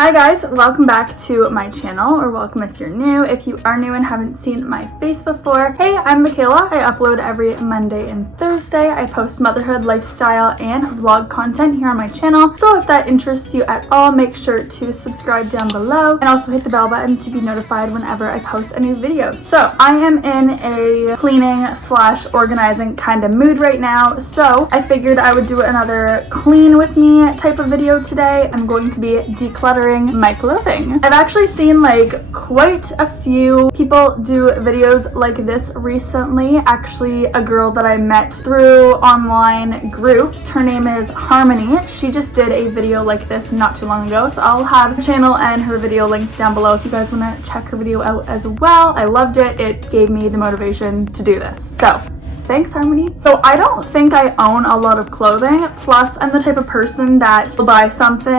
Hi guys, welcome back to my channel, or welcome if you're new. If you are new and haven't seen my face before, hey, I'm Mikayla. I upload every Monday and Thursday. I post motherhood, lifestyle, and vlog content here on my channel. So if that interests you at all, make sure to subscribe down below and also hit the bell button to be notified whenever I post a new video. So I am in a cleaning slash organizing kind of mood right now. So I figured I would do another clean with me type of video today. I'm going to be decluttering my clothing. I've actually seen like quite a few people do videos like this recently. Actually, a girl that I met through online groups, her name is Harmony. She just did a video like this not too long ago, so I'll have her channel and her video linked down below if you guys want to check her video out as well. I loved it. It gave me the motivation to do this. So thanks, Harmony. So I don't think I own a lot of clothing, plus I'm the type of person that will buy something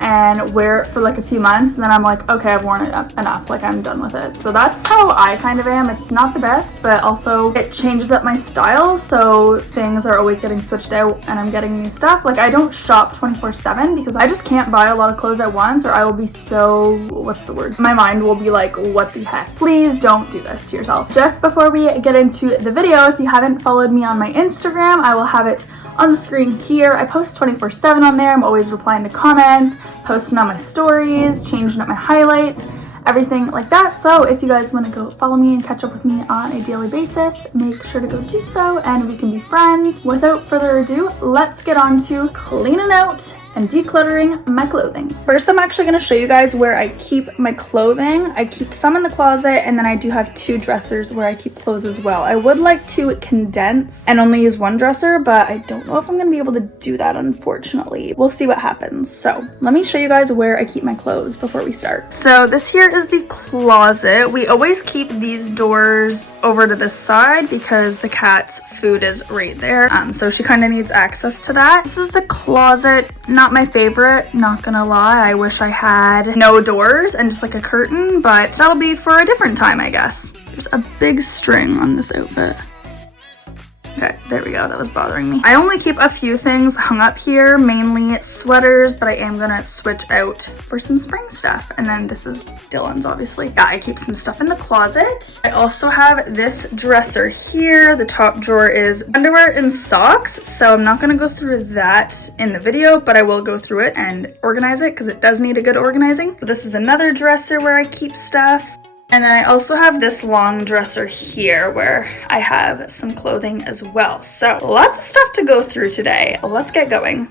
and wear it for like a few months and then I'm like, okay, I've worn it up enough, like I'm done with it. So that's how I kind of am. It's not the best, but also it changes up my style, so things are always getting switched out and I'm getting new stuff. Like I don't shop 24/7 because I just can't buy a lot of clothes at once, or I will be so, what's the word? My mind will be like, what the heck? Please don't do this to yourself. Just before we get into the video, if you haven't followed me on my Instagram, I will have it on the screen here. I post 24/7 on there. I'm always replying to comments, posting on my stories, changing up my highlights, everything like that. So if you guys want to go follow me and catch up with me on a daily basis, make sure to go do so and we can be friends. Without further ado, let's get on to cleaning out and decluttering my clothing. First, I'm actually going to show you guys where I keep my clothing. I keep some in the closet, and then I do have two dressers where I keep clothes as well. I would like to condense and only use one dresser, but I don't know if I'm going to be able to do that, unfortunately. We'll see what happens. So let me show you guys where I keep my clothes before we start. So this here is the closet. We always keep these doors over to this side because the cat's food is right there. So she kind of needs access to that. This is the closet. Not my favorite, not gonna lie. I wish I had no doors and just like a curtain, but that'll be for a different time, I guess. There's a big string on this outfit. Okay, there we go. That was bothering me. I only keep a few things hung up here, mainly sweaters, but I am gonna switch out for some spring stuff. And then this is Dylan's, obviously. Yeah, I keep some stuff in the closet. I also have this dresser here. The top drawer is underwear and socks, so I'm not gonna go through that in the video, but I will go through it and organize it because it does need a good organizing. This is another dresser where I keep stuff. And then I also have this long dresser here where I have some clothing as well. So lots of stuff to go through today. Let's get going.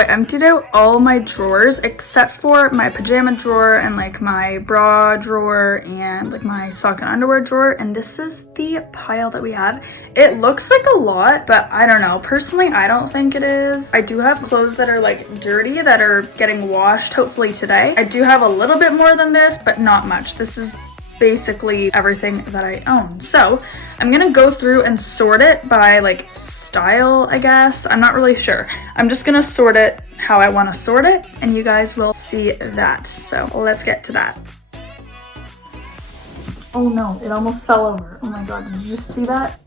I emptied out all my drawers except for my pajama drawer and like my bra drawer and like my sock and underwear drawer. And this is the pile that we have. It looks like a lot, but I don't know. Personally, I don't think it is. I do have clothes that are like dirty that are getting washed hopefully today. I do have a little bit more than this, but not much. This is basically everything that I own. So I'm gonna go through and sort it by like style, I guess. I'm not really sure. I'm just gonna sort it how I want to sort it, and you guys will see that. So let's get to that. Oh no, it almost fell over. Oh my god, did you just see that?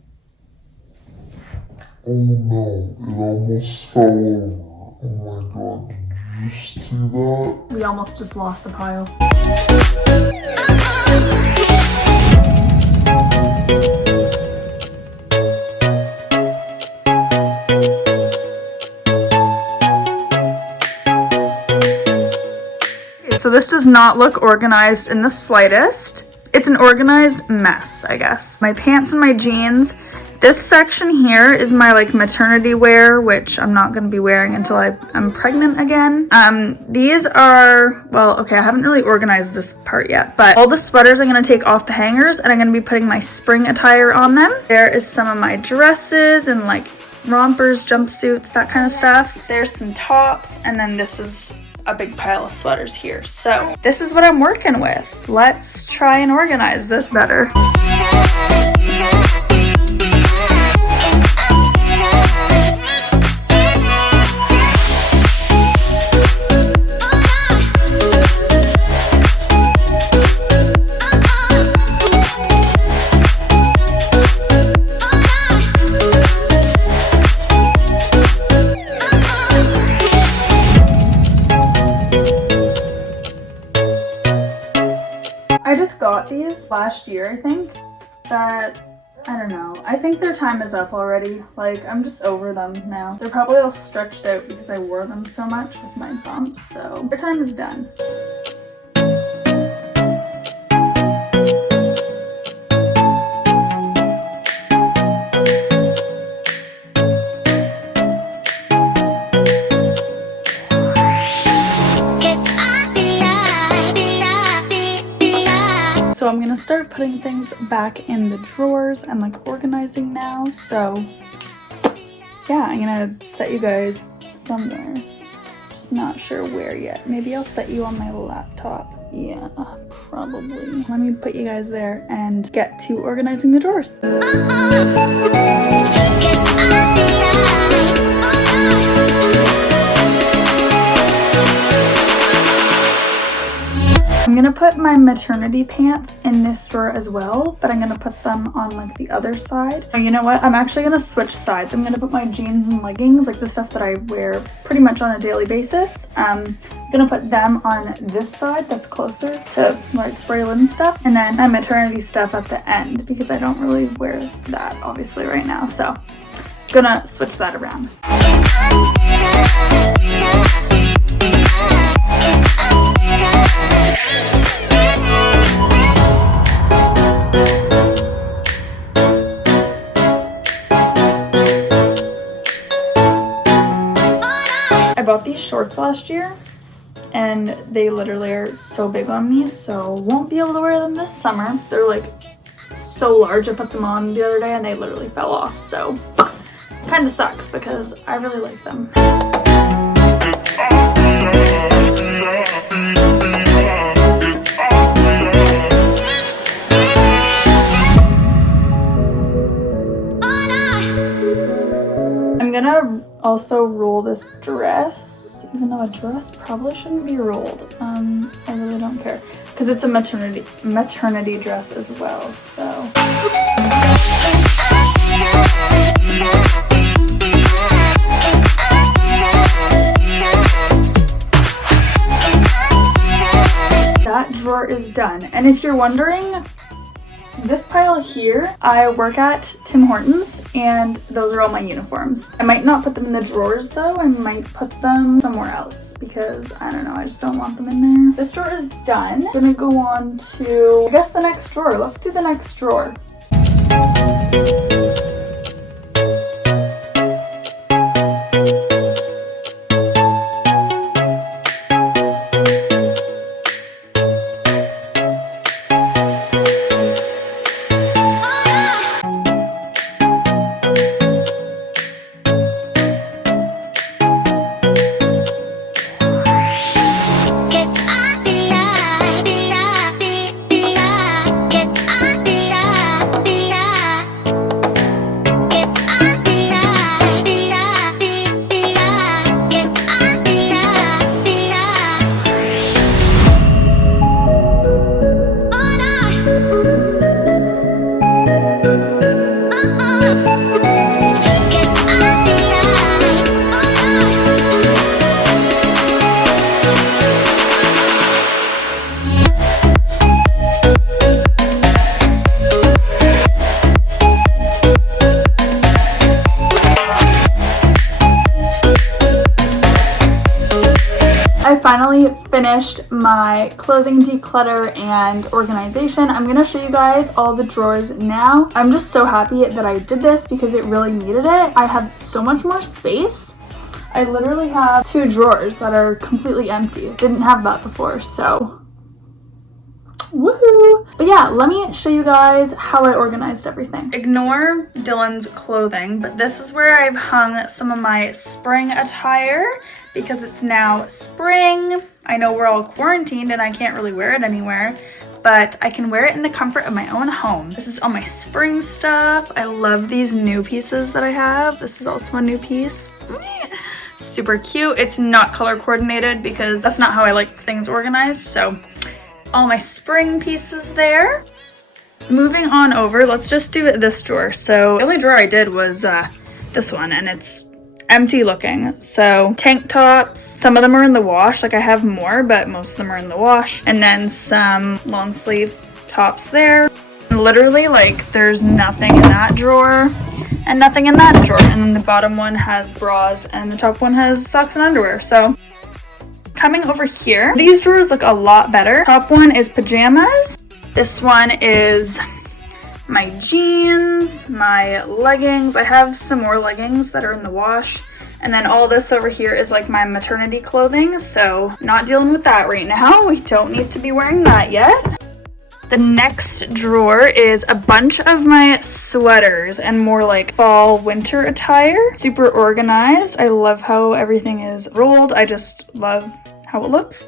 Oh no, it almost fell over. Oh my god, did you see that? We almost just lost the pile. So this does not look organized in the slightest. It's an organized mess, I guess. My pants and my jeans. This section here is my like maternity wear, which I'm not going to be wearing until I'm pregnant again. These are, well, okay, I haven't really organized this part yet, but all the sweaters I'm going to take off the hangers and I'm going to be putting my spring attire on them. There is some of my dresses and like rompers, jumpsuits, that kind of stuff. There's some tops, and then this is a big pile of sweaters here. So this is what I'm working with. Let's try and organize this better. I just got these last year, I think, but I don't know. I think their time is up already. Like, I'm just over them now. They're probably all stretched out because I wore them so much with my bumps, so their time is done. So I'm gonna start putting things back in the drawers and like organizing now. So yeah, I'm gonna set you guys somewhere. Just not sure where yet. Maybe I'll set you on my laptop. Yeah, probably. Let me put you guys there and get to organizing the drawers. I'm gonna put my maternity pants in this drawer as well, but I'm gonna put them on like the other side. Oh, you know what? I'm actually gonna switch sides. I'm gonna put my jeans and leggings, like the stuff that I wear pretty much on a daily basis. I'm gonna put them on this side that's closer to like Braylon stuff, and then my maternity stuff at the end because I don't really wear that obviously right now. So I'm gonna switch that around. I bought these shorts last year and they literally are so big on me, so won't be able to wear them this summer. They're like so large. I put them on the other day and they literally fell off, so kind of sucks because I really like them. I'm gonna also roll this dress, even though a dress probably shouldn't be rolled. I really don't care because it's a maternity dress as well, so. That drawer is done. And if you're wondering, this pile here, I work at Tim Hortons and those are all my uniforms. I might not put them in the drawers though. I might put them somewhere else because I don't know, I just don't want them in there. This drawer is done. I'm gonna go on to, I guess, the next drawer. Let's do the next drawer. finally finished my clothing declutter and organization. I'm gonna show you guys all the drawers now. I'm just so happy that I did this because it really needed it. I have so much more space. I literally have 2 drawers that are completely empty. Didn't have that before, so woohoo! But yeah, let me show you guys how I organized everything. Ignore Dylan's clothing, but this is where I've hung some of my spring attire because it's now spring. I know we're all quarantined and I can't really wear it anywhere, but I can wear it in the comfort of my own home. This is all my spring stuff. I love these new pieces that I have. This is also a new piece. Super cute. It's not color coordinated because that's not how I like things organized, so all my spring pieces there. Moving on over, let's just do this drawer. So the only drawer I did was this one, and it's empty looking. So tank tops, some of them are in the wash, like I have more, but most of them are in the wash. And then some long sleeve tops there. And literally, like, there's nothing in that drawer and nothing in that drawer. And then the bottom one has bras and the top one has socks and underwear. So coming over here, these drawers look a lot better. Top one is pajamas. This one is my jeans, my leggings. I have some more leggings that are in the wash. And then all this over here is like my maternity clothing. So not dealing with that right now. We don't need to be wearing that yet. The next drawer is a bunch of my sweaters and more like fall winter attire. Super organized. I love how everything is rolled. I just love how it looks.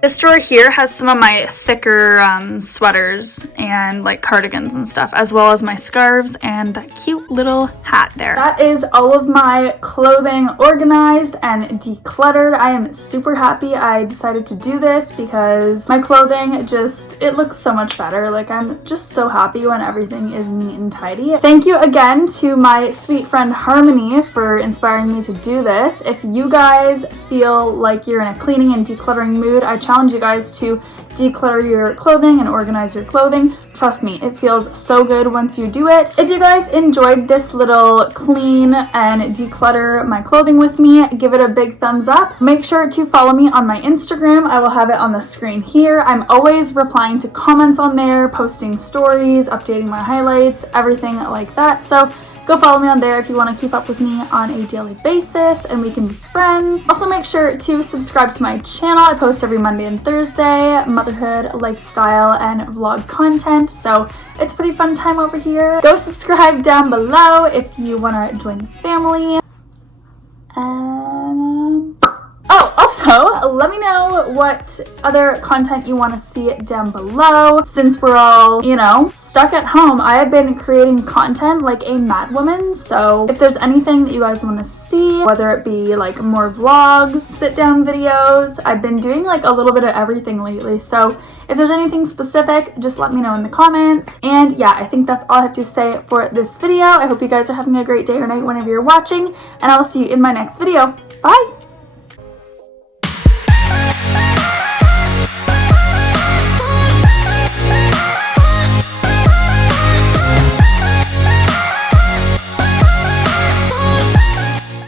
This drawer here has some of my thicker sweaters and like cardigans and stuff, as well as my scarves and that cute little hat there. That is all of my clothing organized and decluttered. I am super happy I decided to do this because my clothing just, it looks so much better. Like, I'm just so happy when everything is neat and tidy. Thank you again to my sweet friend Harmony for inspiring me to do this. If you guys feel like you're in a cleaning and decluttering mood, I challenge you guys to declutter your clothing and organize your clothing. Trust me, it feels so good once you do it. If you guys enjoyed this little clean and declutter my clothing with me, give it a big thumbs up. Make sure to follow me on my Instagram. I will have it on the screen here. I'm always replying to comments on there, posting stories, updating my highlights, everything like that. So go follow me on there if you want to keep up with me on a daily basis and we can be friends. Also, make sure to subscribe to my channel. I post every Monday and Thursday, motherhood, lifestyle, and vlog content. So it's a pretty fun time over here. Go subscribe down below if you want to join the family. Oh, also, let me know what other content you want to see down below. Since we're all, you know, stuck at home, I have been creating content like a madwoman. So if there's anything that you guys want to see, whether it be like more vlogs, sit down videos, I've been doing like a little bit of everything lately. So if there's anything specific, just let me know in the comments. And yeah, I think that's all I have to say for this video. I hope you guys are having a great day or night whenever you're watching, and I will see you in my next video. Bye!